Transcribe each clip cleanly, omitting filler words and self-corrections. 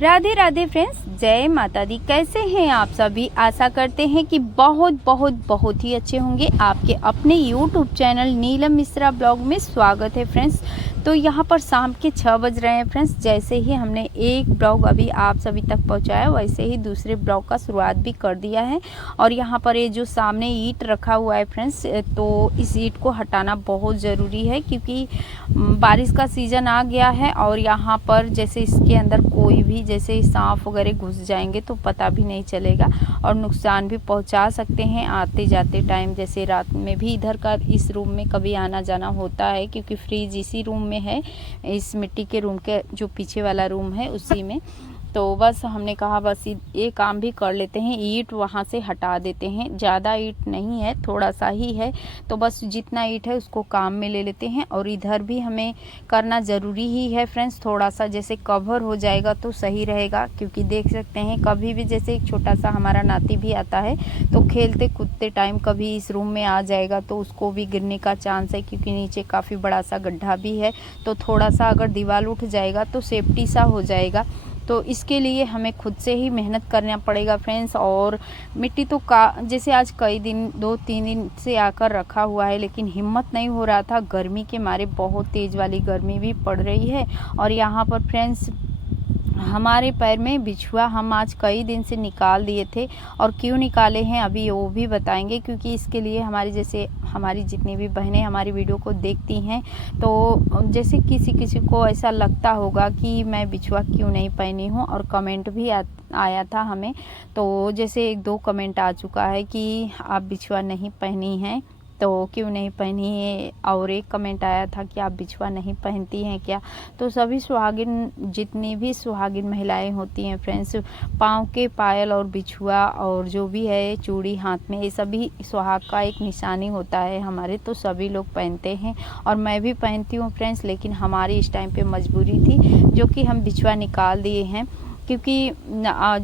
Radhe Radhe friends, जय माता दी। कैसे हैं आप सभी? आशा करते हैं कि बहुत ही अच्छे होंगे। आपके अपने YouTube channel Neelam Mishra blog में स्वागत है फ्रेंड्स। तो यहाँ पर शाम के 6 बज रहे हैं फ्रेंड्स। जैसे ही हमने एक ब्लॉग अभी आप सभी तक पहुँचाया, वैसे ही दूसरे ब्लॉग का शुरुआत भी कर दिया है। और यहाँ पर ये जो सामने ईंट रखा हुआ है फ्रेंड्स, तो इस ईंट को हटाना बहुत ज़रूरी है क्योंकि बारिश का सीज़न आ गया है। और यहाँ पर जैसे इसके अंदर कोई भी जैसे सांप वगैरह घुस जाएंगे तो पता भी नहीं चलेगा और नुकसान भी पहुंचा सकते हैं आते जाते टाइम। जैसे रात में भी इधर का इस रूम में कभी आना जाना होता है क्योंकि फ्रिज इसी रूम में है, इस मिट्टी के रूम के जो पीछे वाला रूम है उसी में। तो बस हमने कहा बस ये काम भी कर लेते हैं, ईंट वहाँ से हटा देते हैं। ज़्यादा ईंट नहीं है, थोड़ा सा ही है, तो बस जितना ईंट है उसको काम में ले लेते हैं। और इधर भी हमें करना ज़रूरी ही है फ्रेंड्स। थोड़ा सा जैसे कवर हो जाएगा तो सही रहेगा क्योंकि देख सकते हैं कभी भी जैसे एक छोटा सा हमारा नाती भी आता है तो खेलते कूदते टाइम कभी इस रूम में आ जाएगा तो उसको भी गिरने का चांस है क्योंकि नीचे काफ़ी बड़ा सा गड्ढा भी है। तो थोड़ा सा अगर दीवार उठ जाएगा तो सेफ्टी सा हो जाएगा। तो इसके लिए हमें खुद से ही मेहनत करना पड़ेगा फ्रेंड्स। और मिट्टी तो जैसे आज कई दिन 2-3 दिन से आकर रखा हुआ है, लेकिन हिम्मत नहीं हो रहा था। गर्मी के मारे बहुत तेज़ वाली गर्मी भी पड़ रही है। और यहाँ पर फ्रेंड्स हमारे पैर में बिछुआ हम आज कई दिन से निकाल दिए थे, और क्यों निकाले हैं अभी वो भी बताएंगे। क्योंकि इसके लिए हमारी जितनी भी बहनें हमारी वीडियो को देखती हैं तो जैसे किसी को ऐसा लगता होगा कि मैं बिछुआ क्यों नहीं पहनी हूँ, और कमेंट भी आया था हमें। तो जैसे 1-2 कमेंट आ चुका है कि आप बिछुआ नहीं पहनी हैं तो क्यों नहीं पहनी है, और एक कमेंट आया था कि आप बिछुआ नहीं पहनती हैं क्या। तो सभी सुहागिन, जितनी भी सुहागिन महिलाएं होती हैं फ्रेंड्स, पाँव के पायल और बिछुआ और जो भी है चूड़ी हाथ में, ये सभी सुहाग का एक निशानी होता है हमारे। तो सभी लोग पहनते हैं और मैं भी पहनती हूँ फ्रेंड्स। लेकिन हमारी इस टाइम पे मजबूरी थी जो कि हम बिछुआ निकाल दिए हैं क्योंकि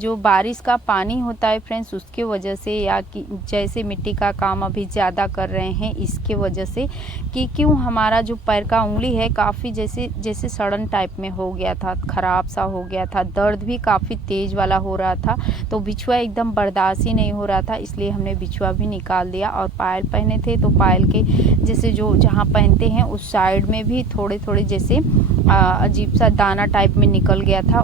जो बारिश का पानी होता है फ्रेंड्स उसके वजह से, या कि जैसे मिट्टी का काम अभी ज़्यादा कर रहे हैं इसके वजह से कि क्यों हमारा जो पैर का उंगली है काफ़ी जैसे सड़न टाइप में हो गया था, ख़राब सा हो गया था। दर्द भी काफ़ी तेज़ वाला हो रहा था, तो बिछुआ एकदम बर्दाश्त ही नहीं हो रहा था, इसलिए हमने बिछुआ भी निकाल दिया। और पायल पहने थे तो पायल के जैसे जो जहाँ पहनते हैं उस साइड में भी थोड़े जैसे अजीब सा दाना टाइप में निकल गया था।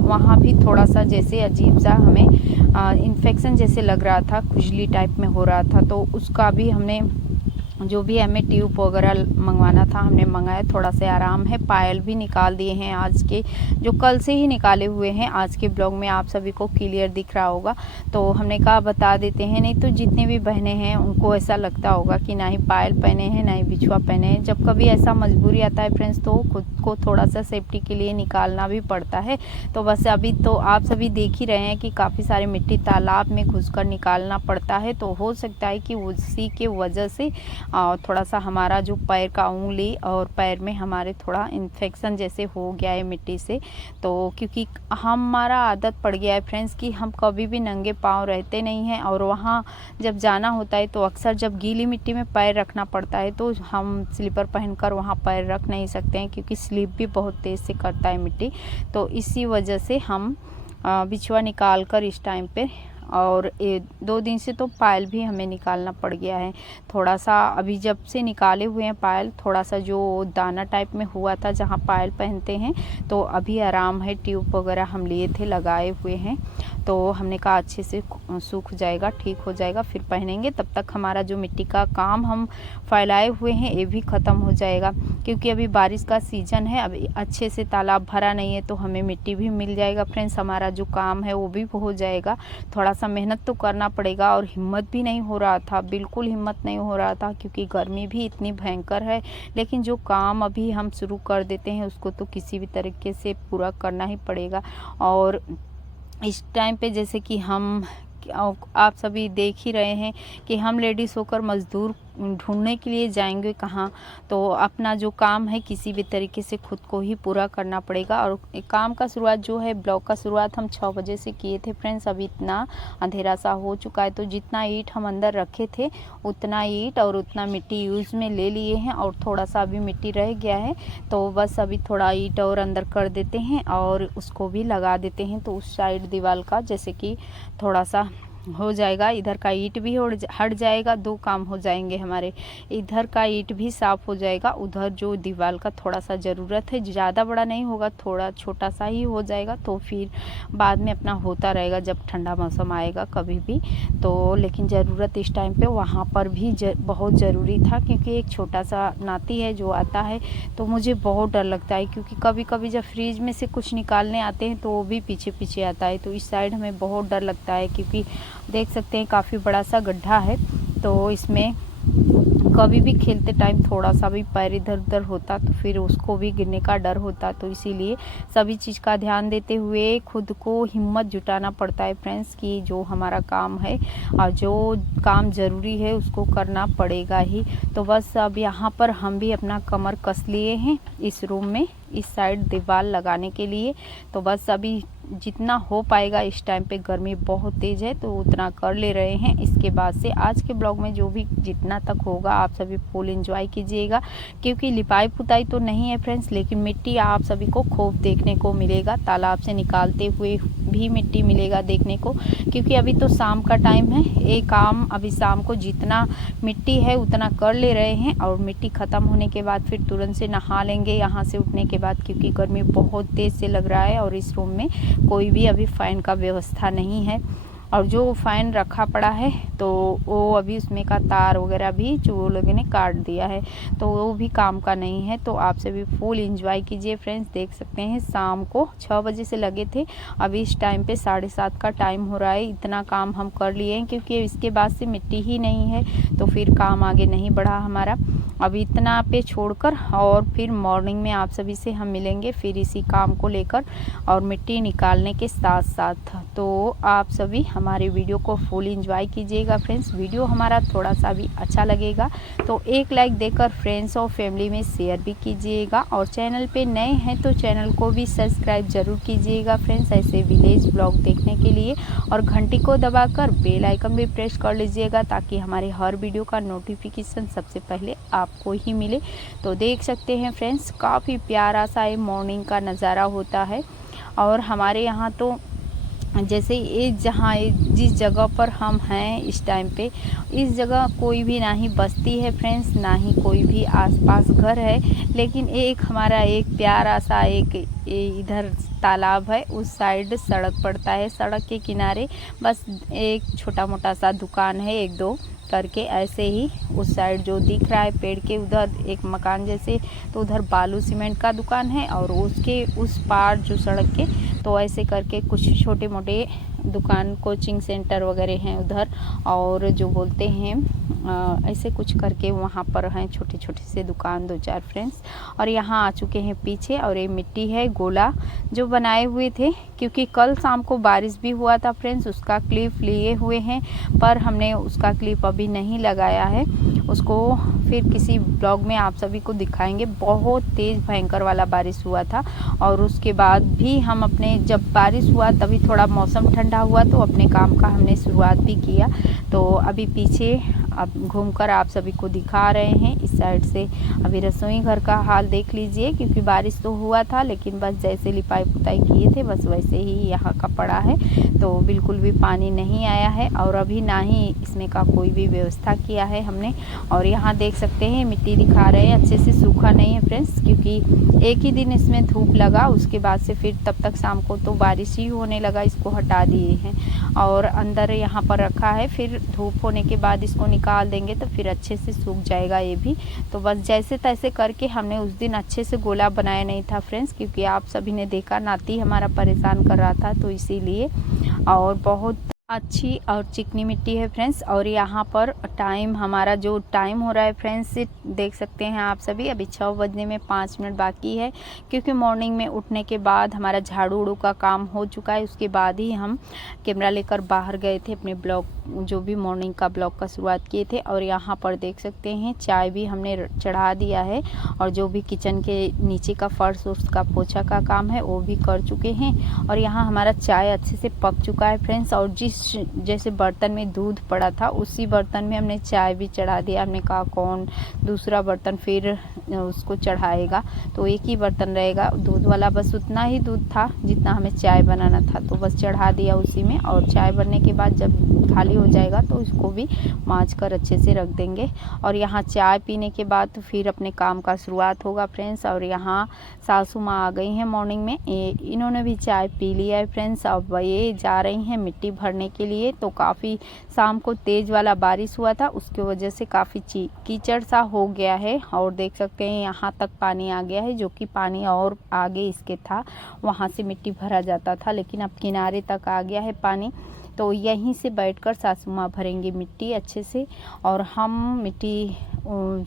वहाँ भी थोड़ा सा जैसे अजीब सा हमें इन्फेक्शन जैसे लग रहा था, खुजली टाइप में हो रहा था। तो उसका भी हमने जो भी हमें ट्यूब वगैरह मंगवाना था हमने मंगाया, थोड़ा सा आराम है। पायल भी निकाल दिए हैं आज के, जो कल से ही निकाले हुए हैं। आज के ब्लॉग में आप सभी को क्लियर दिख रहा होगा, तो हमने कहा बता देते हैं, नहीं तो जितने भी बहनें हैं उनको ऐसा लगता होगा कि ना ही पायल पहने हैं ना ही बिछुआ पहने हैं। जब कभी ऐसा मजबूरी आता है फ्रेंड्स तो खुद को थोड़ा सा सेफ्टी के लिए निकालना भी पड़ता है। तो बस अभी तो आप सभी देख ही रहे हैं कि काफ़ी सारे मिट्टी तालाब में घुसकर निकालना पड़ता है। तो हो सकता है कि उसी के वजह से और थोड़ा सा हमारा जो पैर का उंगली और पैर में हमारे थोड़ा इन्फेक्शन जैसे हो गया है मिट्टी से। तो क्योंकि हमारा आदत पड़ गया है फ्रेंड्स कि हम कभी भी नंगे पाँव रहते नहीं हैं, और वहाँ जब जाना होता है तो अक्सर जब गीली मिट्टी में पैर रखना पड़ता है तो हम स्लीपर पहनकर वहाँ पैर रख नहीं सकते हैं क्योंकि स्लिप भी बहुत तेज़ से करता है मिट्टी। तो इसी वजह से हम बिछुआ निकाल कर इस टाइम पे, और 2 दिन से तो पायल भी हमें निकालना पड़ गया है। थोड़ा सा अभी जब से निकाले हुए हैं पायल, थोड़ा सा जो दाना टाइप में हुआ था जहाँ पायल पहनते हैं, तो अभी आराम है। ट्यूब वगैरह हम लिए थे, लगाए हुए हैं। तो हमने कहा अच्छे से सूख जाएगा, ठीक हो जाएगा, फिर पहनेंगे। तब तक हमारा जो मिट्टी का काम हम फैलाए हुए हैं ये भी ख़त्म हो जाएगा क्योंकि अभी बारिश का सीज़न है। अभी अच्छे से तालाब भरा नहीं है तो हमें मिट्टी भी मिल जाएगा फ्रेंड्स, हमारा जो काम है वो भी हो जाएगा। थोड़ा सा मेहनत तो करना पड़ेगा, और हिम्मत भी नहीं हो रहा था, बिल्कुल हिम्मत नहीं हो रहा था क्योंकि गर्मी भी इतनी भयंकर है। लेकिन जो काम अभी हम शुरू कर देते हैं उसको तो किसी भी तरीके से पूरा करना ही पड़ेगा। और इस टाइम पे जैसे कि हम, आप सभी देख ही रहे हैं कि हम लेडीज़ होकर मज़दूर ढूंढने के लिए जाएंगे कहाँ। तो अपना जो काम है किसी भी तरीके से खुद को ही पूरा करना पड़ेगा। और काम का शुरुआत जो है, ब्लॉग का शुरुआत हम 6 बजे से किए थे फ्रेंड्स। अभी इतना अंधेरा सा हो चुका है, तो जितना ईंट हम अंदर रखे थे उतना ईंट और उतना मिट्टी यूज़ में ले लिए हैं, और थोड़ा सा अभी मिट्टी रह गया है। तो बस अभी थोड़ा ईंट और अंदर कर देते हैं और उसको भी लगा देते हैं। तो उस साइड दीवार का जैसे कि थोड़ा सा हो जाएगा, इधर का ईंट भी हट जाएगा, 2 काम हो जाएंगे हमारे। इधर का ईंट भी साफ़ हो जाएगा, उधर जो दीवार का थोड़ा सा ज़रूरत है, ज़्यादा बड़ा नहीं होगा, थोड़ा छोटा सा ही हो जाएगा। तो फिर बाद में अपना होता रहेगा जब ठंडा मौसम आएगा कभी भी। तो लेकिन ज़रूरत इस टाइम पे वहाँ पर भी बहुत ज़रूरी था, क्योंकि एक छोटा सा नाती है जो आता है, तो मुझे बहुत डर लगता है, क्योंकि कभी कभी जब फ्रिज में से कुछ निकालने आते हैं तो वो भी पीछे पीछे आता है। तो इस साइड हमें बहुत डर लगता है, क्योंकि देख सकते हैं काफ़ी बड़ा सा गड्ढा है। तो इसमें कभी भी खेलते टाइम थोड़ा सा भी पैर इधर उधर होता तो फिर उसको भी गिरने का डर होता। तो इसीलिए सभी चीज़ का ध्यान देते हुए खुद को हिम्मत जुटाना पड़ता है फ्रेंड्स, कि जो हमारा काम है और जो काम ज़रूरी है उसको करना पड़ेगा ही। तो बस अब यहाँ पर हम भी अपना कमर कस लिए हैं इस रूम में, इस साइड दीवार लगाने के लिए। तो बस अभी जितना हो पाएगा, इस टाइम पे गर्मी बहुत तेज़ है तो उतना कर ले रहे हैं। इसके बाद से आज के ब्लॉग में जो भी जितना तक होगा आप सभी फुल एंजॉय कीजिएगा, क्योंकि लिपाई पुताई तो नहीं है फ्रेंड्स, लेकिन मिट्टी आप सभी को खूब देखने को मिलेगा। तालाब से निकालते हुए भी मिट्टी मिलेगा देखने को, क्योंकि अभी तो शाम का टाइम है। ये काम अभी शाम को जितना मिट्टी है उतना कर ले रहे हैं, और मिट्टी ख़त्म होने के बाद फिर तुरंत से नहा लेंगे यहाँ से उठने के बाद, क्योंकि गर्मी बहुत तेज़ से लग रहा है। और इस रूम में कोई भी अभी फ़ैन का व्यवस्था नहीं है, और जो फ़ैन रखा पड़ा है तो वो अभी उसमें का तार वगैरह भी चूहों लोगों ने काट दिया है, तो वो भी काम का नहीं है। तो आप सभी फुल एंजॉय कीजिए फ्रेंड्स। देख सकते हैं शाम को 6 बजे से लगे थे, अभी इस टाइम पे 7:30 का टाइम हो रहा है। इतना काम हम कर लिए हैं, क्योंकि इसके बाद से मिट्टी ही नहीं है, तो फिर काम आगे नहीं बढ़ा हमारा। अभी इतना पे छोड़कर और फिर मॉर्निंग में आप सभी से हम मिलेंगे फिर इसी काम को लेकर और मिट्टी निकालने के साथ साथ। तो आप सभी हमारे वीडियो को फुल एंजॉय कीजिएगा फ्रेंड्स। वीडियो हमारा थोड़ा सा भी अच्छा लगेगा तो एक लाइक देकर फ्रेंड्स और फैमिली में शेयर भी कीजिएगा, और चैनल पे नए हैं तो चैनल को भी सब्सक्राइब ज़रूर कीजिएगा फ्रेंड्स, ऐसे विलेज ब्लॉग देखने के लिए। और घंटी को दबाकर बेल आइकन भी प्रेस कर लीजिएगा, ताकि हमारे हर वीडियो का नोटिफिकेशन सबसे पहले आपको ही मिले। तो देख सकते हैं फ्रेंड्स, काफ़ी प्यारा सा ये मॉर्निंग का नज़ारा होता है। और हमारे यहाँ तो जैसे ये जहाँ जिस जगह पर हम हैं इस टाइम पे, इस जगह कोई भी ना ही बस्ती है फ्रेंड्स, ना ही कोई भी आसपास घर है, लेकिन एक हमारा एक प्यारा सा एक इधर तालाब है, उस साइड सड़क पड़ता है। सड़क के किनारे बस एक छोटा मोटा सा दुकान है, 1-2 करके ऐसे ही। उस साइड जो दिख रहा है पेड़ के उधर एक मकान जैसे, तो उधर बालू सीमेंट का दुकान है, और उसके उस पार जो सड़क के तो ऐसे करके कुछ छोटे मोटे दुकान, कोचिंग सेंटर वगैरह हैं उधर, और जो बोलते हैं ऐसे कुछ करके वहाँ पर हैं छोटे छोटे से दुकान 2-4 फ्रेंड्स। और यहाँ आ चुके हैं पीछे, और ये मिट्टी है गोला जो बनाए हुए थे, क्योंकि कल शाम को बारिश भी हुआ था फ्रेंड्स, उसका क्लिप लिए हुए हैं, पर हमने उसका क्लिप अभी नहीं लगाया है, उसको फिर किसी ब्लॉग में आप सभी को दिखाएंगे। बहुत तेज़ भयंकर वाला बारिश हुआ था, और उसके बाद भी हम अपने जब बारिश हुआ तभी थोड़ा मौसम ठंडा हुआ तो अपने काम का हमने शुरुआत भी किया। तो अभी पीछे अब घूमकर आप सभी को दिखा रहे हैं इस साइड से। अभी रसोई घर का हाल देख लीजिए, क्योंकि बारिश तो हुआ था लेकिन बस जैसे लिपाई पुताई किए थे बस वैसे ही यहाँ का पड़ा है, तो बिल्कुल भी पानी नहीं आया है, और अभी ना ही इसमें का कोई भी व्यवस्था किया है हमने। और यहाँ देख सकते हैं मिट्टी दिखा रहे हैं, अच्छे से सूखा नहीं है फ्रेंड्स, क्योंकि एक ही दिन इसमें धूप लगा, उसके बाद से फिर तब तक शाम को तो बारिश ही होने लगा, इसको हटा दिए हैं और अंदर यहाँ पर रखा है। फिर धूप होने के बाद इसको निकाल देंगे तो फिर अच्छे से सूख जाएगा ये भी। तो बस जैसे तैसे करके हमने उस दिन अच्छे से गोला बनाया नहीं था फ्रेंड्स, क्योंकि आप सभी ने देखा नाती हमारा परेशान कर रहा था, तो इसीलिए। और बहुत अच्छी और चिकनी मिट्टी है फ्रेंड्स। और यहाँ पर टाइम हमारा जो टाइम हो रहा है फ्रेंड्स, देख सकते हैं आप सभी, अभी 6 बजने में 5 मिनट बाकी है, क्योंकि मॉर्निंग में उठने के बाद हमारा झाड़ू उड़ू का काम हो चुका है। उसके बाद ही हम कैमरा लेकर बाहर गए थे अपने ब्लॉग जो भी मॉर्निंग का ब्लॉग का शुरुआत किए थे। और यहाँ पर देख सकते हैं चाय भी हमने चढ़ा दिया है और जो भी किचन के नीचे का फर्श उसका पोछा का काम है वो भी कर चुके हैं। और यहाँ हमारा चाय अच्छे से पक चुका है फ्रेंड्स। और जैसे बर्तन में दूध पड़ा था उसी बर्तन में हमने चाय भी चढ़ा दिया। हमने कहा कौन दूसरा बर्तन फिर उसको चढ़ाएगा, तो एक ही बर्तन रहेगा दूध वाला, बस उतना ही दूध था जितना हमें चाय बनाना था, तो बस चढ़ा दिया उसी में। और चाय बनने के बाद जब खाली हो जाएगा तो इसको भी माँज कर अच्छे से रख देंगे। और यहाँ चाय पीने के बाद तो फिर अपने काम का शुरुआत होगा फ्रेंड्स। और यहाँ सासू माँ आ गई हैं मॉर्निंग में, इन्होंने भी चाय पी लिया है फ्रेंड्स। अब ये जा रही हैं मिट्टी भरने के लिए। तो काफ़ी शाम को तेज़ वाला बारिश हुआ था, उसकी वजह से काफ़ी कीचड़ सा हो गया है। और देख सकते हैं यहाँ तक पानी आ गया है, जो कि पानी और आगे इसके था, वहाँ से मिट्टी भरा जाता था, लेकिन अब किनारे तक आ गया है पानी। तो यहीं से बैठकर सासू माँ भरेंगे मिट्टी अच्छे से, और हम मिट्टी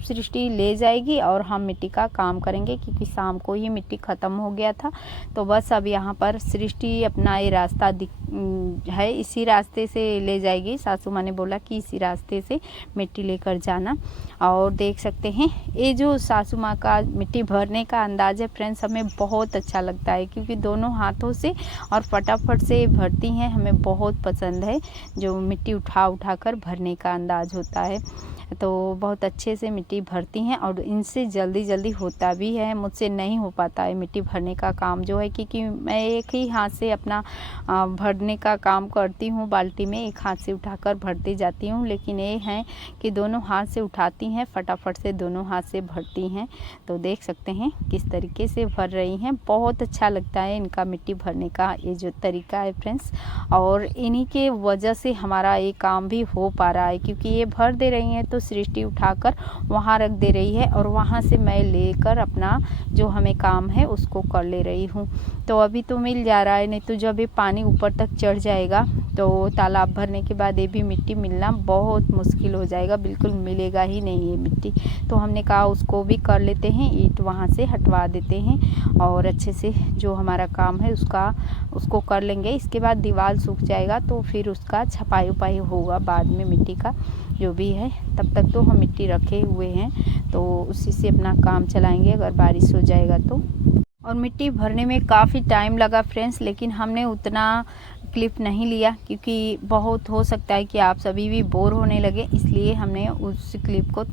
सृष्टि ले जाएगी और हम मिट्टी का काम करेंगे, क्योंकि शाम को ही मिट्टी ख़त्म हो गया था। तो बस अब यहाँ पर सृष्टि अपना ये रास्ता है, इसी रास्ते से ले जाएगी। सासू माँ ने बोला कि इसी रास्ते से मिट्टी लेकर जाना। और देख सकते हैं ये जो सासू माँ का मिट्टी भरने का अंदाज़ है फ्रेंड्स, हमें बहुत अच्छा लगता है, क्योंकि दोनों हाथों से और फटाफट से भरती हैं। हमें बहुत पसंद है जो मिट्टी उठा कर भरने का अंदाज़ होता है। तो बहुत अच्छे से मिट्टी भरती हैं और इनसे जल्दी जल्दी होता भी है। मुझसे नहीं हो पाता है मिट्टी भरने का काम जो है, क्योंकि मैं एक ही हाथ से अपना भरने का काम करती हूँ, बाल्टी में एक हाथ से उठाकर भरती जाती हूँ। लेकिन ये है कि दोनों हाथ से उठाती हैं, फटाफट से दोनों हाथ से भरती हैं। तो देख सकते हैं किस तरीके से भर रही हैं। बहुत अच्छा लगता है इनका मिट्टी भरने का ये जो तरीका है फ्रेंड्स। और इन्हीं के वजह से हमारा ये काम भी हो पा रहा है, क्योंकि ये भर दे रही हैं तो सृष्टि उठाकर वहाँ रख दे रही है, और वहाँ से मैं लेकर अपना जो हमें काम है उसको कर ले रही हूँ। तो अभी तो मिल जा रहा है, नहीं तो जब ये पानी ऊपर तक चढ़ जाएगा तो तालाब भरने के बाद ये भी मिट्टी मिलना बहुत मुश्किल हो जाएगा, बिल्कुल मिलेगा ही नहीं ये मिट्टी। तो हमने कहा उसको भी कर लेते हैं, ईंट वहाँ से हटवा देते हैं और अच्छे से जो हमारा काम है उसको कर लेंगे। इसके बाद दीवार सूख जाएगा तो फिर उसका छपाई उपाई होगा बाद में मिट्टी का जो भी है। तब तक तो हम मिट्टी रखे हुए हैं, तो उसी से अपना काम चलाएंगे अगर बारिश हो जाएगा तो। और मिट्टी भरने में काफ़ी टाइम लगा फ्रेंड्स, लेकिन हमने उतना क्लिप नहीं लिया, क्योंकि बहुत हो सकता है कि आप सभी भी बोर होने लगे, इसलिए हमने उस क्लिप को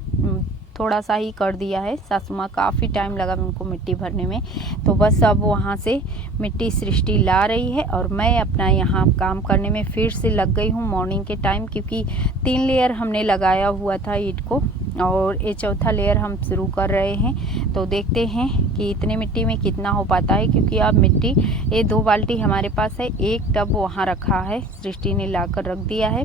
थोड़ा सा ही कर दिया है। सासू माँ काफ़ी टाइम लगा उनको मिट्टी भरने में। तो बस अब वहाँ से मिट्टी सृष्टि ला रही है और मैं अपना यहाँ काम करने में फिर से लग गई हूँ मॉर्निंग के टाइम, क्योंकि 3 लेयर हमने लगाया हुआ था ईंट को और ये चौथा लेयर हम शुरू कर रहे हैं। तो देखते हैं कि इतने मिट्टी में कितना हो पाता है, क्योंकि अब मिट्टी ये 2 बाल्टी हमारे पास है, एक टब वहाँ रखा है, सृष्टि ने लाकर रख दिया है।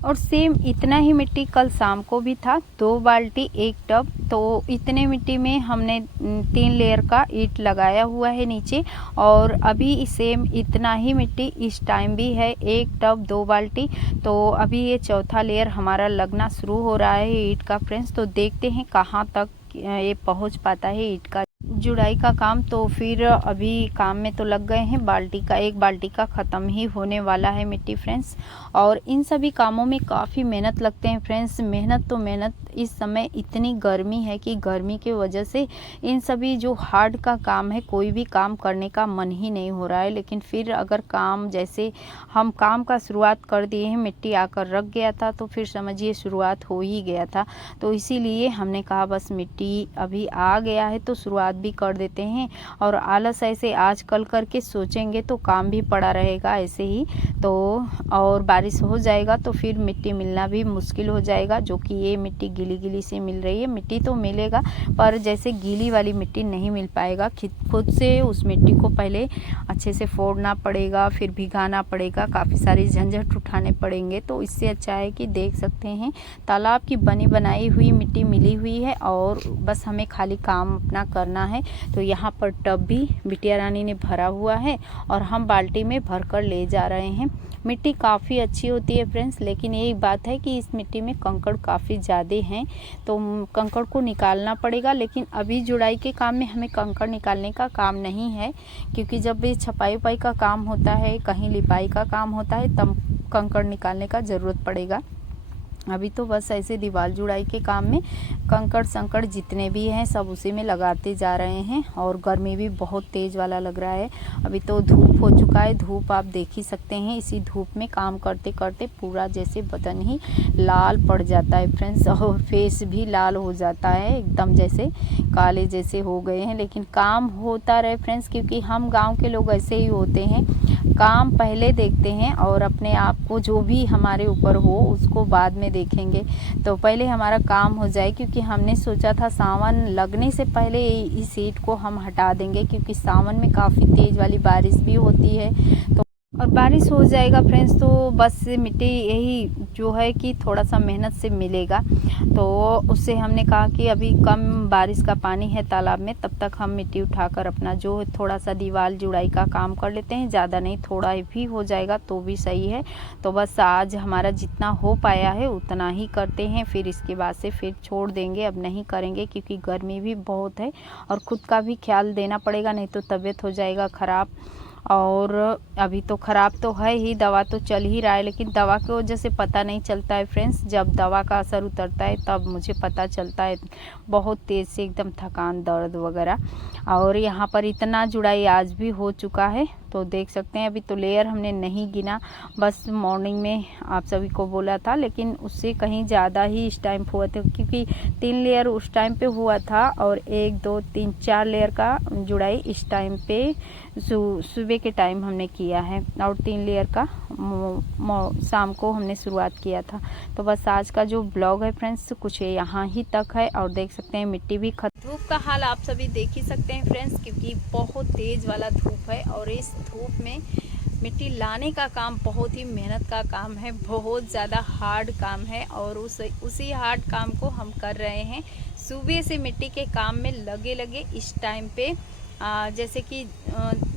और सेम इतना ही मिट्टी कल शाम को भी था, 2 बाल्टी 1 टब। तो इतने मिट्टी में हमने 3 लेयर का ईंट लगाया हुआ है नीचे, और अभी सेम इतना ही मिट्टी इस टाइम भी है, 1 टब 2 बाल्टी। तो अभी ये चौथा लेयर हमारा लगना शुरू हो रहा है ईंट का फ्रेंड्स। तो देखते हैं कहाँ तक ये पहुँच पाता है ईंट का जुड़ाई का काम। तो फिर अभी काम में तो लग गए हैं, एक बाल्टी का ख़त्म ही होने वाला है मिट्टी फ्रेंड्स। और इन सभी कामों में काफ़ी मेहनत लगते हैं फ्रेंड्स। मेहनत तो मेहनत, इस समय इतनी गर्मी है कि गर्मी की वजह से इन सभी जो हार्ड का काम है कोई भी काम करने का मन ही नहीं हो रहा है। लेकिन फिर अगर काम जैसे हम काम का शुरुआत कर दिए हैं, मिट्टी आकर रख गया था, तो फिर समझिए शुरुआत हो ही गया था। तो इसीलिए हमने कहा बस मिट्टी अभी आ गया है तो शुरुआत भी कर देते हैं। और आलस ऐसे आज कल करके सोचेंगे तो काम भी पड़ा रहेगा ऐसे ही। तो और बारिश हो जाएगा तो फिर मिट्टी मिलना भी मुश्किल हो जाएगा, जो कि ये मिट्टी गीली से मिल रही है। मिट्टी तो मिलेगा पर जैसे गीली वाली मिट्टी नहीं मिल पाएगा। खुद से उस मिट्टी को पहले अच्छे से फोड़ना पड़ेगा, फिर भिगाना पड़ेगा, काफ़ी सारी झंझट उठाने पड़ेंगे। तो इससे अच्छा है कि देख सकते हैं तालाब की बनी बनाई हुई मिट्टी मिली हुई है, और बस हमें खाली काम अपना करना है। है। तो यहाँ पर टब भी बिटिया रानी ने भरा हुआ है और हम बाल्टी में भर कर ले जा रहे हैं। मिट्टी काफ़ी अच्छी होती है फ्रेंड्स, लेकिन यही बात है कि इस मिट्टी में कंकड़ काफ़ी ज़्यादा हैं, तो कंकड़ को निकालना पड़ेगा। लेकिन अभी जुड़ाई के काम में हमें कंकड़ निकालने का काम नहीं है, क्योंकि जब भी छपाई उपाई का काम होता है, कहीं लिपाई का काम होता है, तब कंकड़ निकालने का ज़रूरत पड़ेगा। अभी तो बस ऐसे दीवार जुड़ाई के काम में कंकड़ संकड़ जितने भी हैं सब उसी में लगाते जा रहे हैं। और गर्मी भी बहुत तेज़ वाला लग रहा है। अभी तो धूप हो चुका है, धूप आप देख ही सकते हैं। इसी धूप में काम करते करते पूरा जैसे बदन ही लाल पड़ जाता है फ्रेंड्स, और फेस भी लाल हो जाता है, एकदम जैसे काले जैसे हो गए हैं। लेकिन काम होता रहे फ्रेंड्स, क्योंकि हम गाँव के लोग ऐसे ही होते हैं, काम पहले देखते हैं और अपने आप को जो भी हमारे ऊपर हो उसको बाद में देखेंगे। तो पहले हमारा काम हो जाए, क्योंकि हमने सोचा था सावन लगने से पहले इस हीट को हम हटा देंगे, क्योंकि सावन में काफ़ी तेज़ वाली बारिश भी होती है। तो और बारिश हो जाएगा फ्रेंड्स, तो बस मिट्टी यही जो है कि थोड़ा सा मेहनत से मिलेगा। तो उससे हमने कहा कि अभी कम बारिश का पानी है तालाब में, तब तक हम मिट्टी उठाकर अपना जो थोड़ा सा दीवार जुड़ाई का काम कर लेते हैं। ज़्यादा नहीं, थोड़ा भी हो जाएगा तो भी सही है। तो बस आज हमारा जितना हो पाया है उतना ही करते हैं, फिर इसके बाद से फिर छोड़ देंगे, अब नहीं करेंगे, क्योंकि गर्मी भी बहुत है और ख़ुद का भी ख्याल देना पड़ेगा, नहीं तो तबीयत हो जाएगा ख़राब। और अभी तो ख़राब तो है ही, दवा तो चल ही रहा है, लेकिन दवा की वजह से पता नहीं चलता है फ्रेंड्स। जब दवा का असर उतरता है तब मुझे पता चलता है, बहुत तेज़ से एकदम थकान दर्द वगैरह। और यहाँ पर इतना जुड़ाई आज भी हो चुका है, तो देख सकते हैं। अभी तो लेयर हमने नहीं गिना, बस मॉर्निंग में आप सभी को बोला था, लेकिन उससे कहीं ज़्यादा ही इस टाइम हुआ था, क्योंकि 3 लेयर उस टाइम पे हुआ था और 1 2 3 4 लेयर का जुड़ाई इस टाइम पे सुबह के टाइम हमने किया है, और 3 लेयर का शाम को हमने शुरुआत किया था। तो बस आज का जो ब्लॉग है फ्रेंड्स कुछ यहाँ ही तक है। और देख सकते हैं मिट्टी भी धूप का हाल आप सभी देख ही सकते हैं फ्रेंड्स, क्योंकि बहुत तेज़ वाला धूप है और इस धूप में मिट्टी लाने का काम बहुत ही मेहनत का काम है, बहुत ज़्यादा हार्ड काम है। और उसी हार्ड काम को हम कर रहे हैं। सुबह से मिट्टी के काम में लगे लगे इस टाइम पे जैसे कि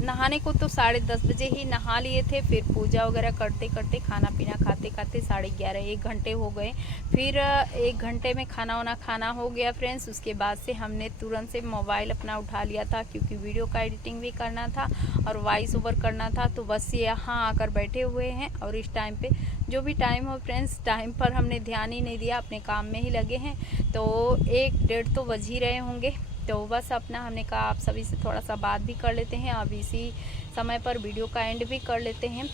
नहाने को तो 10:30 बजे ही नहा लिए थे, फिर पूजा वगैरह करते करते खाना पीना खाते खाते 11:30 1 घंटे हो गए। फिर 1 घंटे में खाना वाना खाना हो गया फ्रेंड्स। उसके बाद से हमने तुरंत से मोबाइल अपना उठा लिया था, क्योंकि वीडियो का एडिटिंग भी करना था और वॉइस ओवर करना था। तो बस यहाँ आकर बैठे हुए हैं, और इस टाइम पे जो भी टाइम हो फ्रेंड्स, टाइम पर हमने ध्यान ही नहीं दिया, अपने काम में ही लगे हैं। तो 1 डेढ़ तो बज ही रहे होंगे। तो बस अपना हमने कहा आप सभी से थोड़ा सा बात भी कर लेते हैं, अब इसी समय पर वीडियो का एंड भी कर लेते हैं,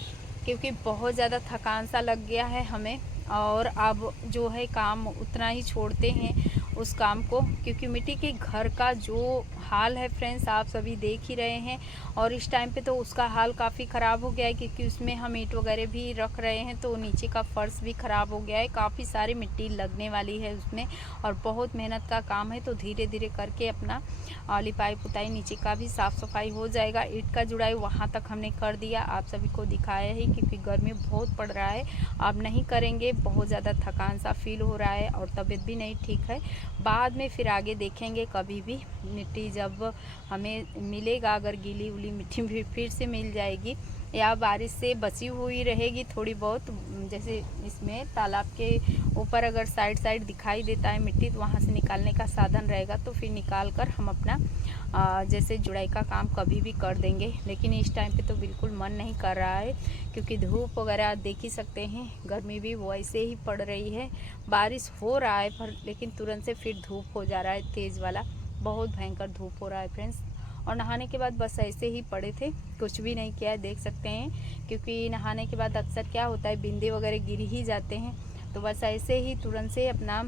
क्योंकि बहुत ज़्यादा थकान सा लग गया है हमें। और अब जो है काम उतना ही छोड़ते हैं उस काम को, क्योंकि मिट्टी के घर का जो हाल है फ्रेंड्स आप सभी देख ही रहे हैं। और इस टाइम पे तो उसका हाल काफ़ी ख़राब हो गया है, क्योंकि उसमें हम ईंट वगैरह भी रख रहे हैं, तो नीचे का फर्श भी ख़राब हो गया है, काफ़ी सारी मिट्टी लगने वाली है उसमें, और बहुत मेहनत का काम है। तो धीरे धीरे करके अपना लिपाई पुताई नीचे का भी साफ़ सफाई हो जाएगा। ईंट का जुड़ाई वहाँ तक हमने कर दिया, आप सभी को दिखाया ही, क्योंकि गर्मी बहुत पड़ रहा है। अब नहीं करेंगे, बहुत ज़्यादा थकान सा फील हो रहा है और तबीयत भी नहीं ठीक है। बाद में फिर आगे देखेंगे, कभी भी मिट्टी जब हमें मिलेगा, अगर गीली उली मिट्टी भी फिर से मिल जाएगी या बारिश से बची हुई रहेगी थोड़ी बहुत, जैसे इसमें तालाब के ऊपर अगर साइड साइड दिखाई देता है मिट्टी, तो वहाँ से निकालने का साधन रहेगा, तो फिर निकाल कर हम अपना जैसे जुड़ाई का काम कभी भी कर देंगे। लेकिन इस टाइम पे तो बिल्कुल मन नहीं कर रहा है, क्योंकि धूप वगैरह देख ही सकते हैं, गर्मी भी वैसे ही पड़ रही है। बारिश हो रहा है पर लेकिन तुरंत से फिर धूप हो जा रहा है, तेज़ वाला बहुत भयंकर धूप हो रहा है फ्रेंड्स। और नहाने के बाद बस ऐसे ही पड़े थे, कुछ भी नहीं किया है, देख सकते हैं, क्योंकि नहाने के बाद अक्सर क्या होता है बिंदे वगैरह गिर ही जाते हैं। तो बस ऐसे ही तुरंत से अपना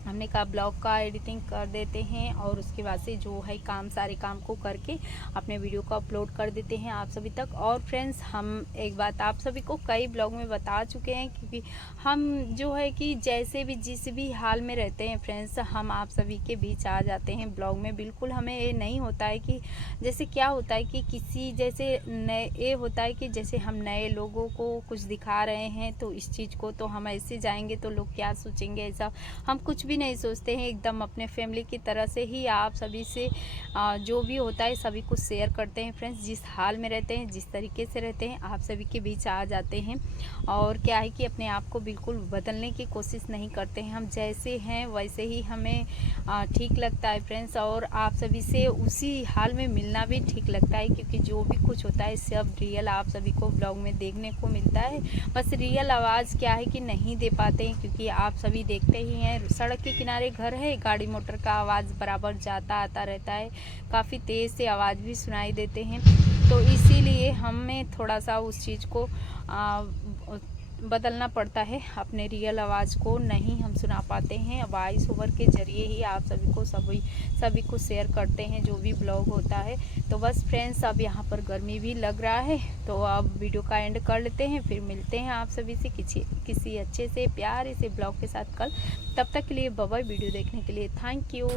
हमने कहा ब्लॉग का एडिटिंग कर देते हैं, और उसके बाद से जो है काम सारे काम को करके अपने वीडियो को अपलोड कर देते हैं आप सभी तक। और फ्रेंड्स हम एक बात आप सभी को कई ब्लॉग में बता चुके हैं, क्योंकि हम जो है कि जैसे भी जिस भी हाल में रहते हैं फ्रेंड्स, हम आप सभी के बीच आ जाते हैं ब्लॉग में। बिल्कुल हमें ये नहीं होता है कि जैसे क्या होता है कि किसी जैसे नए ये होता है कि जैसे हम नए लोगों को कुछ दिखा रहे हैं, तो इस चीज़ को तो हम ऐसे जाएंगे तो लोग क्या सोचेंगे, ऐसा हम कुछ भी नहीं सोचते हैं, एकदम अपने फैमिली की तरह से ही आप सभी से जो भी होता है सभी कुछ शेयर करते हैं फ्रेंड्स। जिस हाल में रहते हैं, जिस तरीके से रहते हैं, आप सभी के बीच आ जाते हैं। और क्या है कि अपने आप को बिल्कुल बदलने की कोशिश नहीं करते हैं, हम जैसे हैं वैसे ही हमें ठीक लगता है फ्रेंड्स। और आप सभी से उसी हाल में मिलना भी ठीक लगता है, क्योंकि जो भी कुछ होता है सब रियल आप सभी को ब्लॉग में देखने को मिलता है। बस रियल आवाज़ क्या है कि नहीं दे पाते हैं, क्योंकि आप सभी देखते ही हैं सड़क के किनारे घर है, गाड़ी मोटर का आवाज़ बराबर जाता आता रहता है, काफ़ी तेज़ से आवाज़ भी सुनाई देते हैं। तो इसीलिए हमें थोड़ा सा उस चीज़ को बदलना पड़ता है, अपने रियल आवाज़ को नहीं हम सुना पाते हैं। वॉइस ओवर के ज़रिए ही आप सभी को सभी को शेयर करते हैं जो भी ब्लॉग होता है। तो बस फ्रेंड्स, अब यहाँ पर गर्मी भी लग रहा है, तो अब वीडियो का एंड कर लेते हैं, फिर मिलते हैं आप सभी से किसी अच्छे से प्यारे से ब्लॉग के साथ कल। तब तक के लिए बाय बाय। वीडियो देखने के लिए थैंक यू।